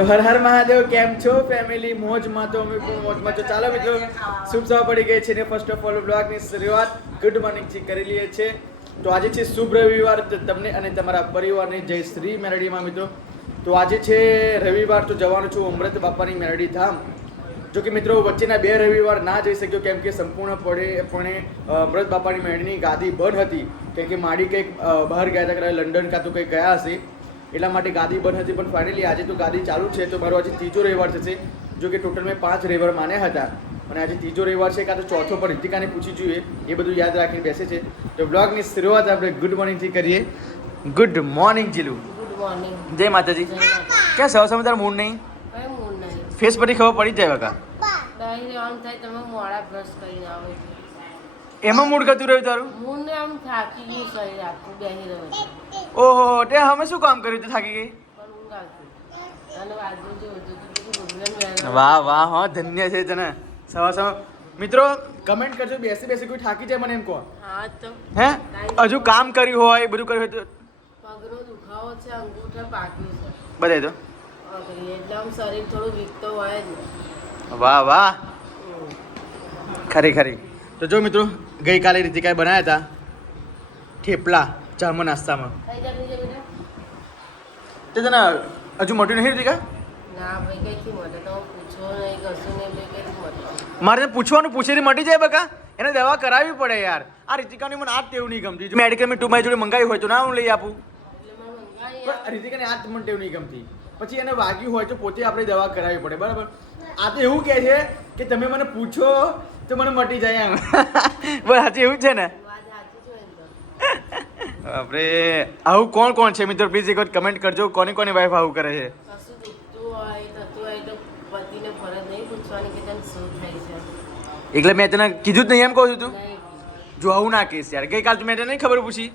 તો હર હર મહાદેવ, કેમ છો? ફેમિલી મોજમાં તો અમે પણ મોજમાં છો. ચાલો મિત્રો, શુભ સવાર પડી ગઈ છે ને ફર્સ્ટ ઓફ ઓલ બ્લોગની શરૂઆત ગુડ મોર્નિંગથી કરી લઈએ છે. તો આજે છે શુભ રવિવાર તમને અને તમારા પરિવારને જય શ્રી મેરડીમાં મિત્રો. તો આજે છે રવિવાર, તો જવાનું છું અમૃત બાપાની મેરડી ધામ. જો કે મિત્રો, વચ્ચેના બે રવિવાર ના જઈ શક્યો, કેમ કે સંપૂર્ણપણે પણે અમૃત બાપાની મેરડીની ગાદી બંધ હતી. કેમ કે માડી કંઈક બહાર ગયા હતા, કદાચ લંડન કાં તો કંઈક ગયા હશે. એટલા માટે ગાદી બંધ હતી પણ ફાઇનલી આજે તો ગાદી ચાલુ છે તો મારો આજે ત્રીજો રવિવાર થશે જો કે ટોટલ મેં પાંચ રવિવાર માન્યા હતા. અને આજે ત્રીજો રવિવાર છે કાં તો ચોથો પણ રીતિકાને પૂછી જોઈએ એ બધું યાદ રાખીને બેસે છે. તો બ્લોગની શરૂઆત આપણે ગુડ મોર્નિંગથી કરીએ. Good morning Jilu. Good morning જય માતાજી. ક્યાં સવાર સમય તાર મૂડ નહીં મૂડ નહીં. ફેસ પરથી ખબર પડી જાય બકા. બહાર આમ થાય તમે મોડા બ્રશ કરીને આવો એમાં મૂડ કતું રહ્યું તારું? મૂડ ને આમ થાકી ગયું શરીર આખું રહ્યો ઓહો તે અમે શું કામ કર્યું તું થાકી ગઈ? વાહ વાહ હા ધન્ય છે તને. સવાર સવાર. મિત્રો કમેન્ટ કરજો બેસી બેસી કોઈ થાકી જાય મને એમ કહો. હા તો હે? હજુ કામ કર્યું હોય બધું કર્યું હોય તો. પગનો દુખાવો છે અંગૂઠા પાક્યું છે. બધાય તો. એટલે આમ શરીર થોડું વીક તો હોય જ વાહ વાહ. ખરી ખરી. તો જો મિત્રો ગઈકાલે રીતિકાએ બનાવ્યા હતા થેપલા ચામાં નાસ્તામાં. તે તને હજુ મોટી નહીં રીતિકા? મારે પૂછવાનું પૂછેથી મટી જાય બકા. એને દવા કરાવવી પડે યાર. આ રીતિકાની મને આ ટેવ નહીં ગમતી. મેડિકલમાં ટુ મારી જોડે મંગાવી હોય તો ના હું લઈ આપું. પણ રીતિકાને આ મને ટેવ નહીં ગમતી. પછી એને વાગ્યું હોય તો પોતે આપણે દવા કરાવવી પડે બરાબર? આ તો એવું કહે છે કે તમે મને પૂછો તો મને મટી જાય એમ. બસ સાચું એવું જ છે ને? આપણે આવું કોણ કોણ છે મિત્રો? પ્લીઝ એક કમેન્ટ કરજો કોની કોની વાઈફ આવું કરે છે? એટલે મેં તને કીધું જ નહીં એમ કહું છું તું? જો આવું ના કહીશ યાર. ગઈકાલ તું મેં તને નહીં ખબર પૂછી.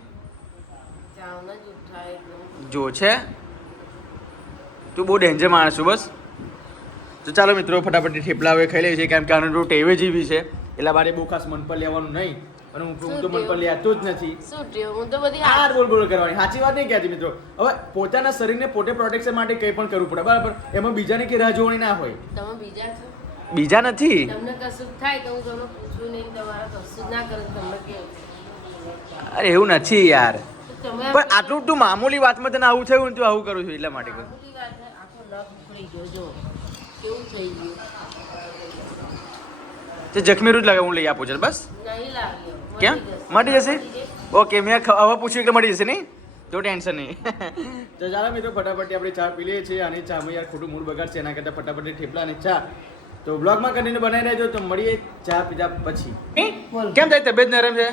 જો છે. તું બહુ ડેન્જર માણસ છું બસ. તો ચાલો મિત્રો ફટાફટ થેપલા હવે ખાઈ લઈએ છીએ કેમ કે આનો તો એવે જેવી છે. એટલે મારે બહુ ખાસ મન પર લેવાનું નહીં અને હું હું તો મન પર લેતો જ નથી. હું તો બધી આ બોલ બોલ કરવાની. સાચી વાત નહીં કહેતી મિત્રો. હવે પોતાના શરીરને પોતે પ્રોટેક્શન માટે કંઈ પણ કરવું પડે બરાબર? એમાં બીજાને કે રાહ જોવાની ના હોય. તમે બીજા છો? બીજા નથી? તમને કશું થાય તો હું તમને પૂછું નહીં તમારા કશું ના કરે તમને કેવું? અરે એવું નથી યાર. પણ આટલું તું મામૂલી વાતમાં તને આવું થયું તું આવું કરું છું એટલા માટે કહું. આખો લગ ઉખડી ગયો જો. કેવું થઈ ગયું? તે જખમી રૂજ લાગે હું લઈ આપું છું બસ? ક્યાં? કેમ મટી જશે? ઓકે મેં ખ- હવે પૂછ્યું એટલે મળી જશે નહીં? તો ટેન્શન નહીં. તો ચાલો મિત્રો ફટાફટ આપણે ચા પી લઈએ છીએ અને ચામાં યાર ખોટું મૂળ બગાડ છે એના કરતાં ફટાફટ ઠેપલા અને ચા. તો બ્લોગમાં કન્ટિન્યુ બનાવી રહેજો તો મળીએ ચા પીધા પછી. કેમ થાય તબિયત નરમ છે?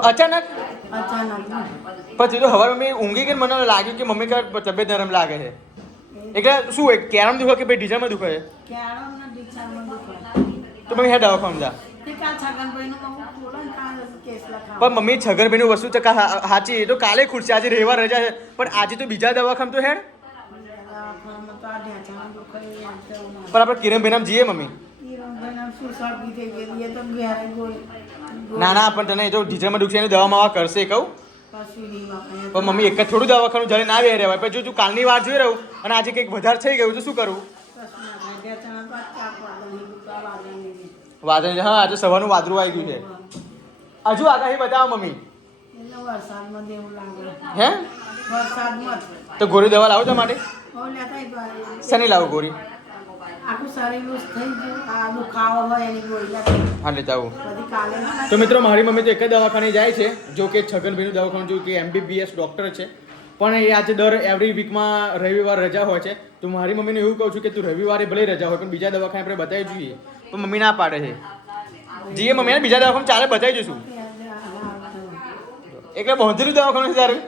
અચાનક? પછી તો હવે મમ્મી ઊંઘી ગઈ મને લાગ્યું કે મમ્મી કા તબિયત નરમ લાગે છે. એટલે શું હોય કેરમ દુખે કે ભાઈ ઢીચામાં દુખે છે? તો મમ્મી હે દવાખાનું જા. મમ્મી ને પણ મમ્મી છગરભાઈનું વસ્તુ ચકા સાચી એ તો કાલે ખુરશી આજે રહેવા રજા છે. પણ આજે તો બીજા દવાખામ તો હેડ. પણ આપણે કિરણભાઈ જઈએ મમ્મી. ના ના પણ તને જો ઢીચરમાં દુખશે એની દવા માવા કરશે કહું. પણ મમ્મી એક જ થોડું દવાખાનું જ્યારે ના આવી રહેવાય પછી જો તું કાલની વાર જોઈ રહ્યું અને આજે કંઈક વધારે થઈ ગયું તો શું કરવું દુખા. વાદળ હા આજે સવારનું વાદળું આવી ગયું છે. હજુ આગાહી બતાવો મમ્મી. હે? તો ગોળી દવા લાવો તમારે? આવ્યા. લાવો ગોળી આખું શરીર લૂઝ થઈ ગયું. આ દુખાવો હોય એની ગોળી હા લેતા આવું. કાલે તો મિત્રો મારી મમ્મી તો એક જ દવાખાને જાય છે જો કે છગનભાઈનું દવાખાનું જોયું કે એમબીબીએસ ડૉક્ટર છે. પણ એ આજે દર એવરી વીકમાં રવિવાર રજા હોય છે. તો મારી મમ્મીને એવું કહું છું કે તું રવિવારે ભલે રજા હોય પણ બીજા દવાખાને આપણે બતાવી જોઈએ. તો મમ્મી ના પાડે છે. જીએ મમ્મી બીજા દવાખાને ચાલે બતાવી જઈશું એટલે બોંધેલું દવાખાનું છે તારું?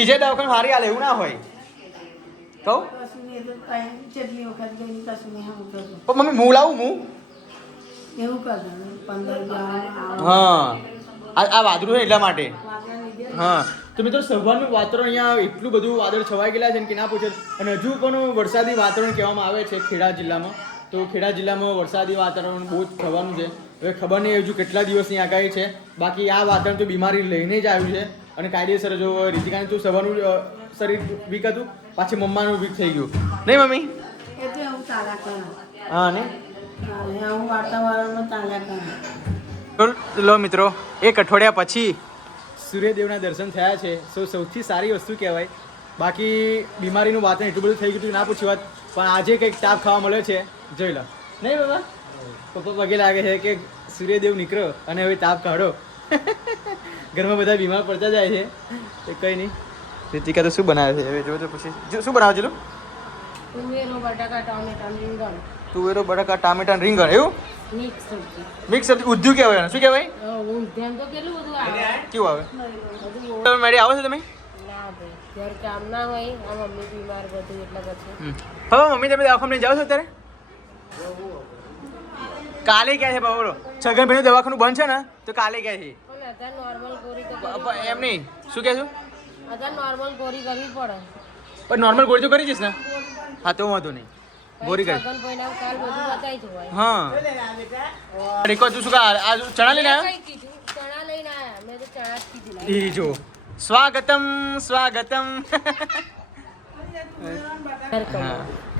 બીજા દવાખાને હારી હાલે એવું ના હોય. કહું. પણ મમ્મી હું લાવું હું. હા. આ વાદળું છે એટલા માટે. હા. તો મિત્રો, સવારનું વાતાવરણ અહીંયા એટલું બધું વાદળ છવાઈ ગયેલા છે કે ના પૂછે. અને હજુ પણ વરસાદી વાતાવરણ કહેવામાં આવે છે ખેડા જિલ્લામાં. તો ખેડા જિલ્લામાં વરસાદી વાતાવરણ બહુ જ થવાનું છે. હવે ખબર નહીં હજુ કેટલા દિવસની આગાહી છે. બાકી આ વાતાવરણ તો બીમારી લઈને જ આવ્યું છે અને કાયદેસર જો રીતિકાને તું સવારનું શરીર વીક હતું પાછી મમ્માનું વીક થઈ ગયું. નહીં મમ્મી? હા ને? લો મિત્રો એક અઠવાડિયા પછી સૂર્યદેવના દર્શન થયા છે. સો સૌથી સારી વસ્તુ કહેવાય. બાકી બીમારીનું વાતને એટલું બધું થઈ ગયું હતું ના પૂછી વાત. પણ આજે કંઈક તાપ ખાવા મળ્યો છે. જોઈ લો. નહીં બાબા? પપ્પા પગે લાગે છે કે સૂર્યદેવ નીકળો અને હવે તાપ કાઢો. ઘરમાં બધા બીમાર પડતા જાય છે. એ કંઈ નહીં. રીતિકા તો શું બનાવે છે? હવે જોજો તો પછી. જો શું બનાવે છે તું ઉમેરો બટાકા ટામેટા રીંગણ. તુવેરો બટાકા ટામેટા રીંગણ એવું? મિક્સ સબ્જી. મિક્સ સબ્જી ઉદ્યું કહેવાય શું કહેવાય? હું તો કેટલું બધું આવે? કેવું આવે? તમે મેડી આવો છો તમે? ઘર કામ ના હોય. આ મમ્મી બીમાર બધું એટલા પછી. હવે મમ્મી તમે દવાખાને જાઓ છો અત્યારે? કાલે ક્યાં છે બોલો છગનભાઈનું દવાખાનું બંધ છે ને તો કાલે ક્યાં છે. એમ નહીં. શું કહે છું નોર્મલ ગોળી કરવી પડે. પણ નોર્મલ ગોળી તો કરી જઈશ ને. હા તો વાંધો નહીં. ગોરી કરી. હા. રેકો તું શું આ ચણા લઈને આવ્યો? ચણા લઈને સ્વાગતમ સ્વાગતમ.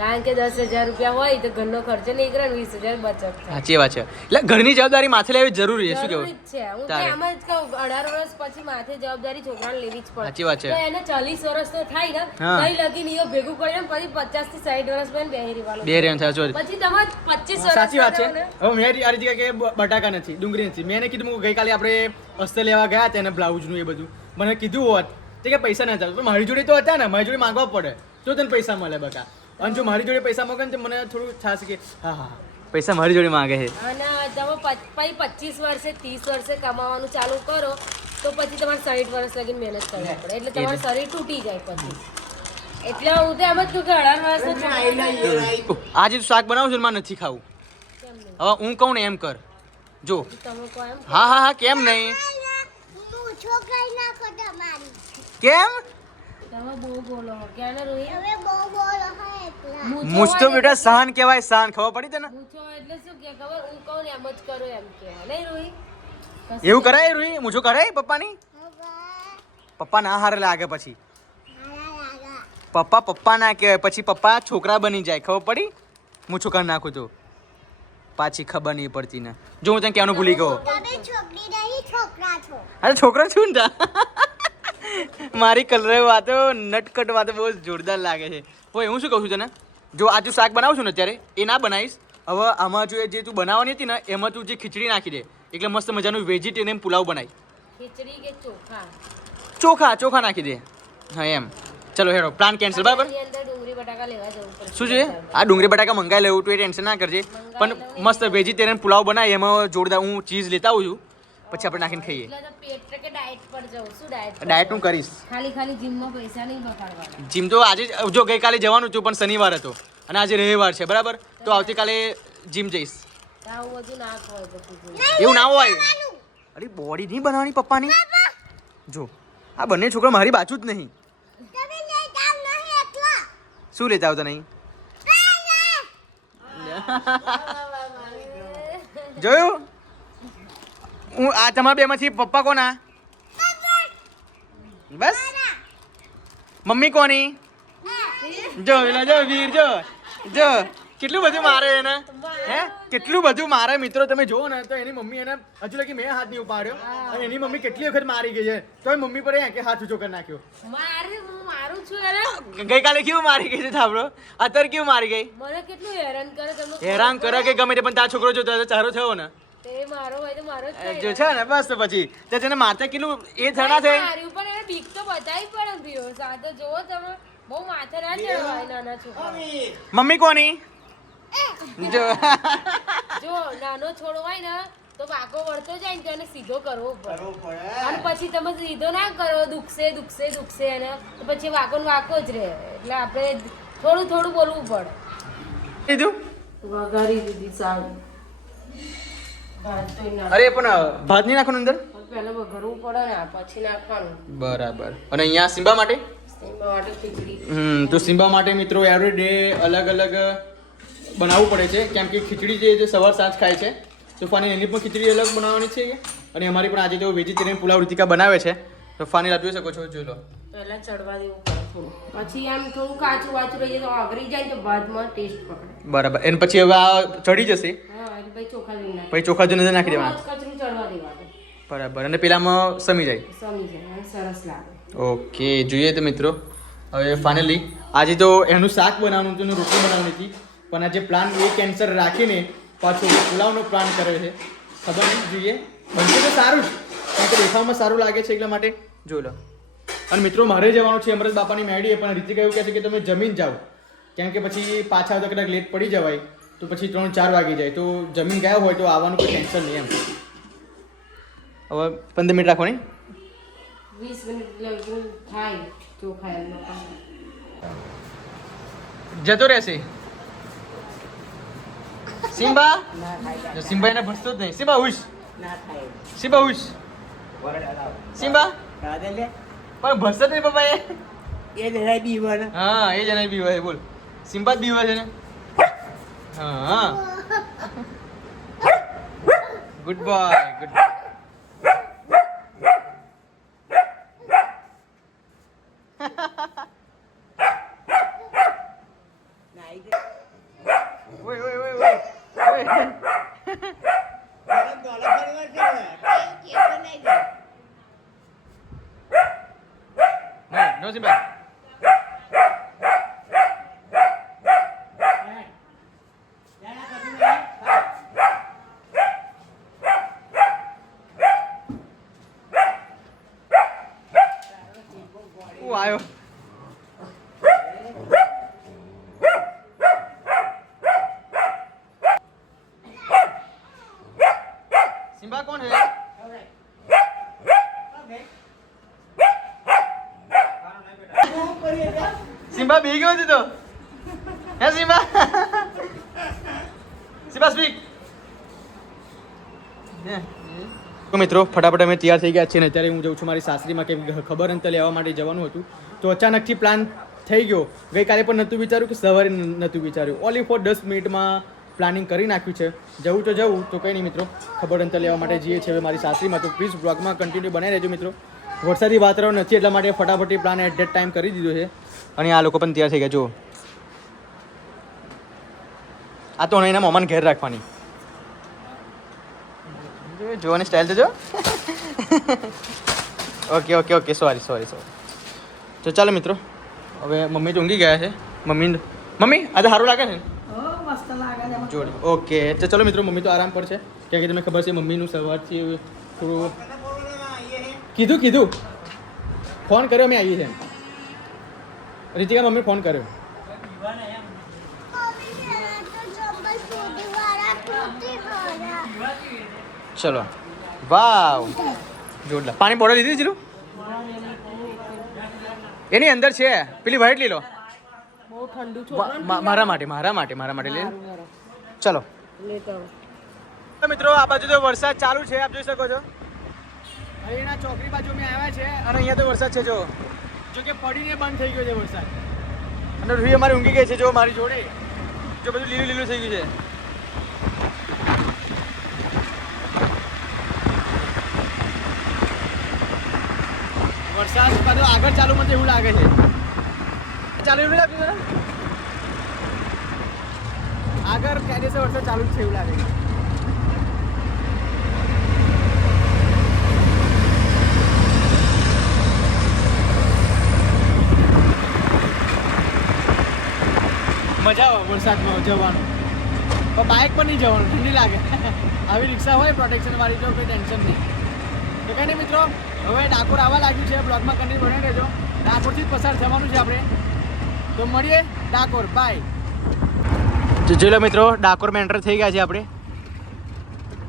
કારણ કે દસ હજાર રૂપિયા હોય તો ઘરનો ખર્ચો નીકળે ને વીસ હજાર બચત સાચી વાત છે. એટલે ઘરની જવાબદારી માથે લેવી જરૂરી છે. શું કેવું? છે. હું તો એમ જ કહું અઢાર વર્ષ પછી માથે જવાબદારી છોકરાને લેવી જ પડે. સાચી વાત છે. એને ચાલીસ વર્ષ તો થાય ને કઈ લગી નહીં ભેગું કરીને પછી પચાસથી સાઈઠ વર્ષ પણ બેહી રહેવાનું બે રેમ સાચું પછી તમે પચીસ વર્ષ સાચી વાત છે. હવે મેં આ રીતે કે બટાકા નથી ડુંગળી નથી. મેં કીધું ગઈકાલે આપણે હસ્તે લેવા ગયા હતા એને બ્લાઉઝનું એ બધું. મને કીધું હોત તો કે પૈસા નથી પણ મારી જોડે તો હતા ને મારી જોડે માંગવા પડે. તો તને પૈસા મળે બકા. અને જો મારી જોડે પૈસા માંગે ને તો મને થોડું થાશે કે હા હા પૈસા મારી જોડે માંગે છે. અને તમે પછી પચીસ વર્ષે ત્રીસ વર્ષે કમાવાનું ચાલુ કરો તો પછી તમારે સાઠ વર્ષ લગી મહેનત કરવી પડે. એટલે તમારું શરીર તૂટી જાય પછી. એટલે હું તો એમ જ કહું કે અઢાર વર્ષ આજે તું શાક બનાવું છું ને મારે નથી ખાવું. હવે હું કહું ને એમ કર. જો. તમે કહો એમ હા હા હા કેમ નહીં? છોકરી નાખો તમારી કેમ? મુસ્તો બહુ બોલો ક્યાં ને રોહિત હવે બહુ બોલો હા એટલા મૂછો મુજ તો હોય બેટા સહન કહેવાય સહન ખબર પડી તને? એટલે શું કે ખબર? હું કહું ને એમ જ કરો એમ કહેવાય નહીં રોહિત એવું કરાય રૂહી મુજો કરાય પપ્પાની? પપ્પા ના હારે લાગે પછી. પપ્પા પપ્પા ના કહેવાય પછી પપ્પા છોકરા બની જાય ખબર પડી? હું છોકરા નાખું તો. પાછી ખબર નહીં પડતી ને. જો હું તને કહેવાનું ભૂલી ગયો. તમે છોકરા છો. અરે છોકરો છું ને તા. મારી કલર વાતો નટકટ વાતો બહુ જોરદાર લાગે છે. હોય હું શું કહું છું તને? જો આ જો શાક બનાવું છું ને અત્યારે એ ના બનાવીશ. હવે આમાં જો એ જે તું બનાવવાની હતી ને એમાં તું જે ખીચડી નાખી દે એટલે મસ્ત મજાનું વેજીટેરિયન પુલાવ બનાવી ખીચડી કે ચોખા? ચોખા ચોખા નાખી દે. હા એમ. ચલો હેડો પ્લાન કેન્સલ બરાબર? શું છે? આ ડુંગળી બટાકા મંગાવી લેવું તું એ ટેન્શન ના કરજે. પણ મસ્ત વેજીટેરિયન પુલાવ બનાવી એમાં જોરદાર હું ચીઝ લેતા આવું છું. પછી આપણે નાખીને ખાઈએ. એટલે તો પેટ કે ડાયટ પર જવું. શું ડાયટ ડાયટ હું કરીશ. ખાલી ખાલી જીમમાં પૈસા નહીં બગાડવાના. જીમ તો આજે જ- જો ગઈકાલે જવાનું હતું પણ શનિવાર હતો. અને આજે રવિવાર છે બરાબર? તો આવતીકાલે જીમ જઈશ. એવું ના હોય? અરે બોડી નહીં બનાવવાની પપ્પાની? જો આ બંને છોકરા મારી બાજુ જ નહીં. તમે લઈ જાવ નહીં એટલા શું લેતા આવતા નહીં? જોયું? હું આ તમારા બેમાંથી પપ્પા કોના? બસ. મમ્મી કોની? જો પેલા જો વીર જો. જો કેટલું બધું મારે એને? હે? કેટલું બધું મારે મિત્રો તમે જુઓ ને તો એની મમ્મી એને હજુ લગી મેં હાથ નહીં ઉપાડ્યો. અને એની મમ્મી કેટલી વખત મારી ગઈ છે. તોય મમ્મી પર કે હાથ ઊંચો કરી નાખ્યો. મારું છું ગઈકાલે કેવું મારી ગઈ છે થાબડો? અત્યારે કેવું મારી ગઈ? મને કેટલું હેરાન કરે હેરાન કરે કે ગમે તે પણ તા છોકરો જોતો તો ચારો થયો ને. તે તો જ થાય જો છે. ને બસ તો પછી. તે તેને મારતા કેટલું એ થણા છે. પણ એને બીક તો બતાવી પડે ભીઓ સાથે જોવો તમે બહુ માથે ના ચડવાય નાના છોકરા મમ્મી. કોની? જો. જો નાનો છોડો હોય ને તો વાંકો વળતો જાય ને તેને સીધો કરવો પડે. અને પછી તમે સીધો ના કરો દુખશે દુખશે દુખશે એને તો પછી વાંકો ને વાંકો જ રહે. એટલે આપણે થોડું થોડું બોલવું પડે. કીધું? વઘારી દીધી સારું અરે પણ ભાત નહીં નાખવાનું અંદર? પહેલા વઘારવું પડે ને પછી નાખવાનું. બરાબર. અને અહીંયા સિમ્બા માટે? એમાં માટે ખીચડી. હમ તો સિમ્બા માટે મિત્રો એવરી ડે અલગ અલગ બનાવવું પડે છે. કેમ કે ખીચડી જે સવાર સાંજ ખાય છે તો ફાની એની પણ ખીચડી અલગ બનાવવાની છે અને અમારી પણ આજે જો વેજીટેરિયન પુલાવ રીતિકા બનાવે છે. તો ફાની જોઈ શકો છો જોઈ લો. પહેલા ચડવા દેવું પડે થોડું. પછી આમ થોડું કાચું વાચું રહી જાય તો આવરી જાય તો બાદમાં ટેસ્ટ પકડે. બરાબર. એન પછી હવે આ ચડી જશે. પછી ચોખા જો જોઈને નાખી દેવાના? કચરું ચડવા દેવાનું. બરાબર અને પેલામાં સમી જાય? સમી જાય સરસ લાગે. ઓકે જોઈએ તો મિત્રો. હવે ફાઇનલી આજે તો એનું શાક બનાવવાનું હતું એનું રોટલી બનાવવાની હતી. પણ આજે પ્લાન એ કેન્સર રાખીને પાછો પુલાવનો પ્લાન કર્યો છે. ખબર નહીં જોઈએ. બનશે તો સારું જ. કારણ કે દેખાવમાં સારું લાગે છે એટલા માટે. જોઈ લો. અને મિત્રો મારે જવાનું છે અમરત બાપાની મેળીએ પણ રીતિકા એવું કહે છે કે તમે જમીન જાઓ. કેમ કે પછી પાછા આવતા કદાચ લેટ પડી જવાય. તો પછી ત્રણ ચાર વાગી જાય. તો જમીન ગયા હોય તો આવવાનું કોઈ ટેન્શન નહીં એમ. હવે પંદર મિનિટ રાખવાની વીસ મિનિટ થાય તો જતો રહેશે. સિમ્બા? જો સિમ્બા એને ભસતો જ નહીં. Simba hush Simba hush Simba? પણ ભસતો જ નહીં પપ્પા એ એ જરાય બીવાના હા એ જ એને બીવા છે બોલ. સિમ્બા જ બીવા છે ને. હા ગુડ બોય ગુડ હું આવ્યો. સિમ્બા કોણ હે? સિમ્બા બી ગયો છે તો? હે સિમ્બા? સિમ્બા સ્પીક તો મિત્રો, ફટાફટ અમે તૈયાર થઈ ગયા છીએ અને અત્યારે હું જઉં છું મારી સાસરીમાં કેમ ખબર અંતર લેવા માટે જવાનું હતું. તો અચાનકથી પ્લાન થઈ ગયો. ગઈકાલે પણ નહોતું વિચાર્યું કે સવારે નહોતું વિચાર્યું. ઓલી ફોર દસ મિનિટમાં પ્લાનિંગ કરી નાખ્યું છે. જવું તો જવું, તો કંઈ નહીં મિત્રો. ખબર અંતર લેવા માટે જઈએ છીએ હવે મારી સાસરીમાં. તો પ્લીઝ બ્લોગમાં કન્ટિન્યુ બનાવી રહેજો મિત્રો. વરસાદી વાતાવરણ નથી, એટલા માટે ફટાફટી પ્લાન એટ ધેટ ટાઈમ કરી દીધો છે. અને આ લોકો પણ તૈયાર થઈ ગયા. જુઓ. આ તો એના મોમાને ઘેર રાખવાની. જોવાની સ્ટાઇલ તો જો. Okay okay okay sorry sorry sorry તો ચાલો મિત્રો હવે મમ્મી તો ઊંઘી ગયા છે. મમ્મી મમ્મી આજે સારું લાગે છે. ને? જોડે. ઓકે તો ચલો મિત્રો મમ્મી તો આરામ પર છે કારણ કે તમને ખબર છે મમ્મીનું સવારથી થોડું કીધું કીધું. ફોન કર્યો અમે આવીએ છે રીતિકા મમ્મી ફોન કર્યો. ચલો. વાવ. જોરદાર. પાણી બોટલ લીધી જીરું એની અંદર છે. પેલી વાઈટ લઈ લો બહુ ઠંડુ મા- મા- મારા માટે મારા માટે મારા માટે લઈ ચલો. તો. મિત્રો આ બાજુ તો વરસાદ ચાલુ છે આપ જોઈ શકો છો. અહીંના ચોકડી બાજુ અમે આવ્યા છે. અને અહીંયા તો વરસાદ છે જો. જો કે પડીને બંધ થઈ ગયો છે વરસાદ. અને રૂહી અમારી ઊંઘી ગઈ છે જો મારી જોડે. જો બધું લીલું લીલું થઈ ગયું છે. વરસાદ પાછો આગળ ચાલુ મને એવું લાગે છે. ચાલુ એવું લાગ્યું છે? આગળ કાયદેસર વરસાદ ચાલુ જ છે એવું લાગે છે. મજા આવે વરસાદમાં જવાનું. પણ બાઇક પર નહીં જવાનું, ઠંડી લાગે. આવી રિક્ષા હોય પ્રોટેક્શન વાળી, તો કોઈ ટેન્શન નહીં. તો કંઈ નહીં મિત્રો? હવે ડાકોર આવવા લાગ્યું છે, બ્લોગમાં કન્ટિન્યુ બની રહેજો. ડાકોરથી જ પસાર થવાનું છે આપણે. તો મળીએ ડાકોર બાય જોઈ લો મિત્રો ડાકોરમાં એન્ટર થઈ ગયા છે આપણે.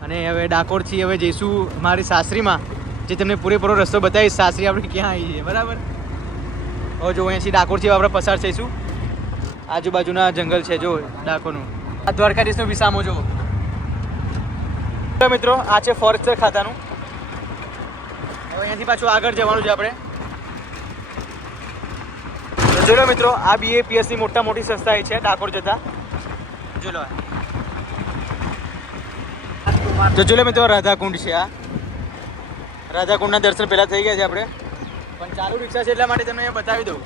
અને હવે ડાકોરથી હવે જઈશું મારી સાસરીમાં, જે તમને પૂરેપૂરો રસ્તો બતાવીશ. સાસરી આપણે ક્યાં આવી છે, બરાબર? હવે જો અહીંયાથી ડાકોરથી આપણે પસાર થઈશું. આજુબાજુના જંગલ છે, જો ડાકોરનું. આ દ્વારકાધીશનો વિસામો, જો. મિત્રો, આ છે ફોરેસ્ટર ખાતાનું. અહીંયાથી પાછું આગળ જવાનું છે આપણે. જોડો મિત્રો, આ બીએપીએસની મોટા મોટી સંસ્થા છે, ડાકોર જતા. જોલો તો જો લે મિત્રો, રાધાકુંડ છે આ. રાધાકુંડના દર્શન પહેલા થઈ ગયા છે આપણે. પણ ચાલુ રિક્ષા છે એટલા માટે તમને બતાવી દઉં.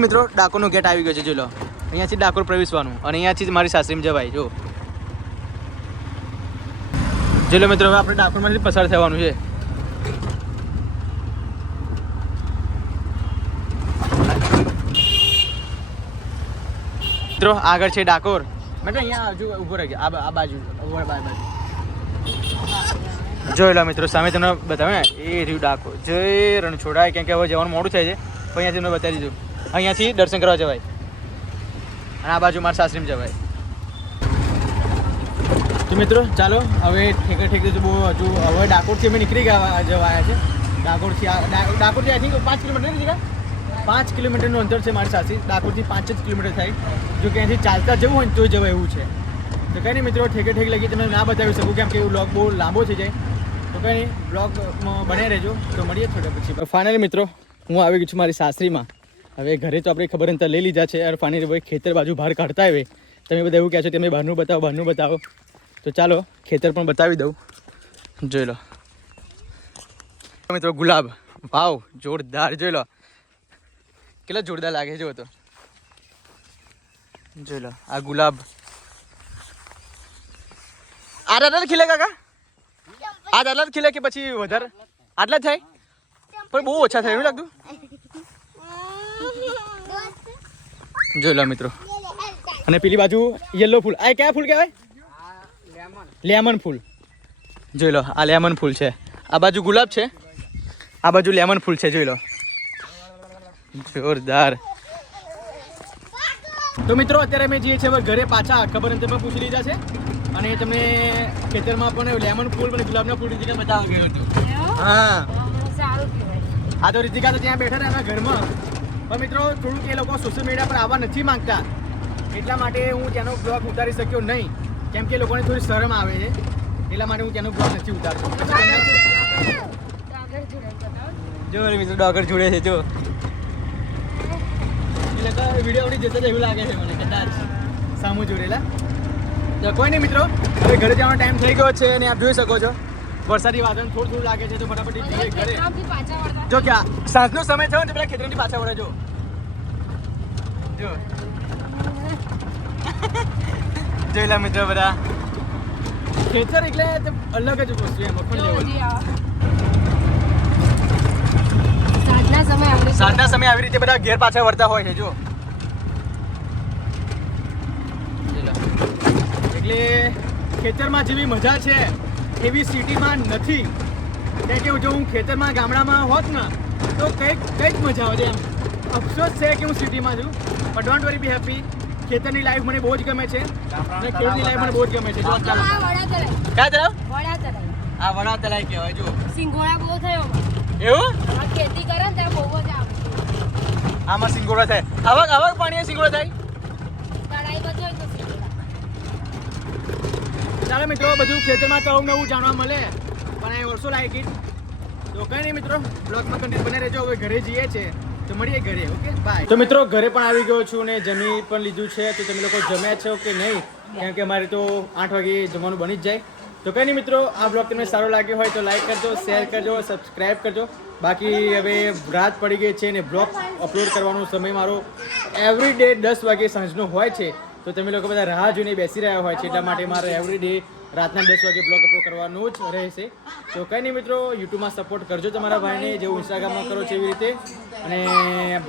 મિત્રો, ડાકોરનો ગેટ આવી ગયો છે જો લો. અહીંયાથી ડાકોર પ્રવેશવાનું અને અહીંયાથી મારી સાસરીમાં જવાય, જો. જો લો મિત્રો, હવે આપણે ડાકોરમાંથી પસાર થવાનું છે. મિત્રો, આગળ છે ડાકોર. મેં અહીંયા હજુ ઊભો રહી આ આ બાજુ જોઈ લો મિત્રો, સામે તમને બતાવે એ રહ્યું ડાકોર. જય રણછોડાય કેમ કે હવે જવાનું મોડું થાય છે, પણ અહીંયાથી તમને બતાવી દીધું. અહીંયાથી દર્શન કરવા જવાય. અને આ બાજુ મારા સાસરીમાં જવાય. તો મિત્રો, ચાલો, હવે ઠેકે ઠેકે તો બહુ હજુ હવે ડાકોરથી અમે નીકળી ગયા, જવાયા છે. ડાકોરથી ડાકોરથી આઈ થિંક પાંચ કિલોમીટર જીગા? પાંચ કિલોમીટરનું અંતર છે મારી સાસરી ડાકોરથી પાંચ જ કિલોમીટર થાય. જો કે અહીંથી ચાલતા જવું હોય ને તો જવાય એવું છે. તો કંઈ નહીં મિત્રો, ઠેકે ઠેક લગી તમને ના બતાવી શકું કેમ કે એવું બ્લોગ બહુ લાંબો થઈ જાય. તો કંઈ નહીં, બ્લોગમાં બને રહેજો. તો મળીએ થોડા પછી. ફાઇનલી મિત્રો, હું આવી ગયો છું મારી સાસરીમાં. હવે ઘરે તો આપણે ખબર અંતર લઈ લીધા છે. યાર ફાઇનલી ભાઈ ખેતર બાજુ બહાર કાઢતા આવે તમે બધા એવું કહે છો તમે બહારનું બતાવો બહારનું બતાવો. તો ચાલો, ખેતર પણ બતાવી દઉં. જોઈ લો. મિત્રો ગુલાબ. વાવ, જોરદાર. જોઈ લો. કેટલા જોરદાર લાગે જો તો. જોઈ લો. આ ગુલાબ. આ દાદા ખીલે કાકા? આ દાદા ખીલે કે પછી વધારે? આટલા જ થાય? પણ બહુ ઓછા થાય એવું લાગતું? જોઈ લો મિત્રો. અને પેલી બાજુ યલો ફૂલ. આ કયા ફૂલ કહેવાય? લેમન ફૂલ. જોઈ લો આ લેમન ફૂલ છે. આ બાજુ ગુલાબ છે. આ બાજુ લેમન ફૂલ છે જોઈ લો. જોરદાર. તો મિત્રો અત્યારે અમે જઈએ છીએ હવે ઘરે પાછા. ખબર અંતર પણ પૂછી લીધા છે? અને તમે ખેતરમાં પણ લેમન ફૂલ અને ગુલાબના ફૂલ રીતિકા બતાવવા ગયો હતો. હા. આ તો રીતિકા તો ત્યાં બેઠા હતા એના ઘરમાં. પણ મિત્રો થોડુંક એ લોકો સોશિયલ મીડિયા પર આવવા નથી માંગતા. એટલા માટે હું ત્યાંનો બ્લોગ ઉતારી શક્યો નહીં. કેમ કે લોકોને થોડી શરમ આવે છે. એટલા માટે હું ત્યાંનો બ્લોગ નથી ઉતારતો. જો મિત્રો ડોગર જોડે છે જો. એટલે વીડિયો જતા એવું લાગે છે મને કદાચ. સામું જોડેલા. તો કોઈ નહીં મિત્રો હવે ઘરે જવાનો ટાઈમ થઈ ગયો છે અને આપ જોઈ શકો છો. વરસાદી વાદળ થોડું થોડું લાગે છે તો ફટાફટ ઘરે. જો ક્યાં સાંજનો સમય થયો ને તો પેલા ખેતરની પાછા વળે જો. જો. જોઈ લા મિત્રો બધા. ખેતર એટલે અલગ જ વસ્તુ એમ પણ લેવલ હજી આ. સાંજના સમયે સાંજના સમય આવી રીતે બધા ઘેર પાછા વળતા હોય છે જો એટલે ખેતરમાં જેવી મજા છે એવી સિટીમાં નથી. કેમ કે જો હું ખેતરમાં ગામડામાં હોત ને તો કંઈક કંઈક મજા આવે એમ. અફસોસ છે કે હું સિટીમાં છું but don't worry be happy ખેતરની લાઈફ મને બહુ જ ગમે છે. અને ખેડૂતની લાઈફ મને બહુ જ ગમે છે. જો ક્યાં તરફ? આ વડા તલાઈ કહેવાય જો સિંગોડા બહુ થયો. એવું? ખેતી કરે ને ત્યાં બહુ જ આવે આમાં સિંગોડા થાય. આવક આવક પાણી સિંગોડા થાય? ચાલો મિત્રો બધું ખેતરમાં તો નવું નવું જાણવા મળે પણ એ વર્ષો લાયક તો કંઈ નહીં મિત્રો બ્લોગમાં કન્ટિન્યુ બને રહેજો. હવે ઘરે જઈએ છે તો મળીએ ઘરે ઓકે? બાય તો મિત્રો ઘરે પણ આવી ગયો છું ને જમી પણ લીધું છે તો તમે લોકો જમ્યા છો કે નહીં? કેમ કે અમારે તો આઠ વાગે જમવાનું બની જ જાય. તો કંઈ નહીં મિત્રો, આ બ્લોગ તમને સારો લાગ્યો હોય તો લાઈક કરજો શેર કરજો સબસ્ક્રાઈબ કરજો. બાકી હવે રાત પડી ગઈ છે ને બ્લોગ અપલોડ કરવાનો સમય મારો એવરી ડે દસ વાગે સાંજનો હોય છે. તો તમે લોકો બધા રાહ જોઈને બેસી રહ્યા હોય છે, એટલા માટે મારે એવરી ડે રાતના દસ વાગે બ્લોગ અપલોડ કરવાનું જ રહેશે. તો કંઈ નહીં મિત્રો યુટ્યુબમાં સપોર્ટ કરજો તમારા ભાઈને જેવું ઇન્સ્ટાગ્રામમાં કરો છો એવી રીતે. અને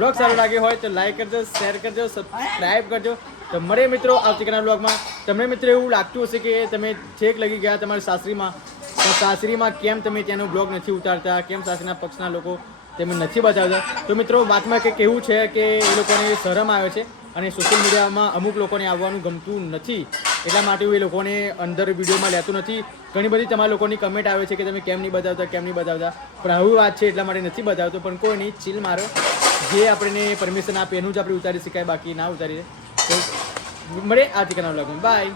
બ્લોગ સારો લાગ્યો હોય તો લાઈક કરજો શેર કરજો સબસ્ક્રાઈબ કરજો. તો મળે મિત્રો આવતીકાલના બ્લોગમાં તમને મિત્રો એવું લાગતું હશે કે તમે છેક લગી ગયા તમારી સાસરીમાં. તો સાસરીમાં કેમ તમે ત્યાંનો બ્લોગ નથી ઉતારતા? કેમ સાસરીના પક્ષના લોકો તમે નથી બતાવતા? તો મિત્રો વાતમાં કે કેવું છે કે એ લોકોને શરમ આવે છે અને સોશિયલ મીડિયામાં અમુક લોકોને આવવાનું ગમતું નથી. એટલા માટે એ લોકોને અંદર વિડીયોમાં લેતું નથી. ઘણી બધી તમારા લોકોની કમેન્ટ આવે છે કે તમે કેમ નહીં બતાવતા, કેમ નહીં બતાવતા? પણ આવી વાત છે એટલા માટે નથી બતાવતો. પણ કોઈ નહીં ચીલ મારો. જે આપણને પરમિશન આપે એનું જ આપણે ઉતારી શકાય, બાકી ના ઉતારીએ તો મળે આવતીકાલના બ્લોગમાં બાય